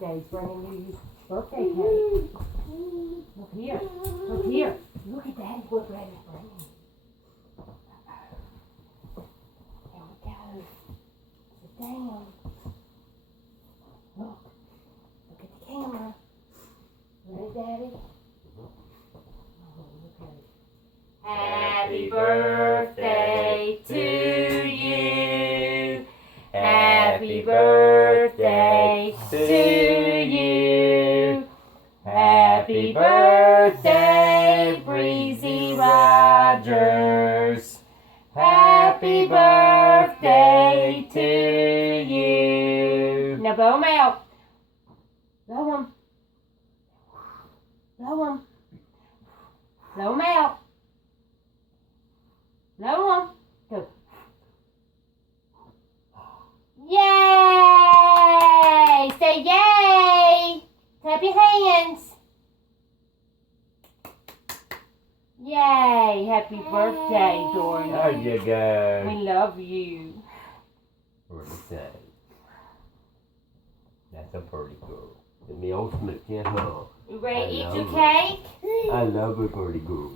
Daddy's bringing you birthday cake. Look here. Look here. Look at Daddy what Daddy's bringing. There we go. Sit down. Look. Look at the camera. Ready, Daddy? Happy birthday to you. Happy birthday to you. Happy birthday, Breezy Rogers. Happy birthday to you. Now blow 'em out. Blow 'em. Blow 'em. Blow 'em out. Blow 'em. Go. Yay! Say yay! Clap your hands. Yay! Happy birthday, Dorian. There you go. We love you. Pretty say. That's a pretty girl. Let me all smooch, huh? You ready to eat I your love cake? I love a pretty girl.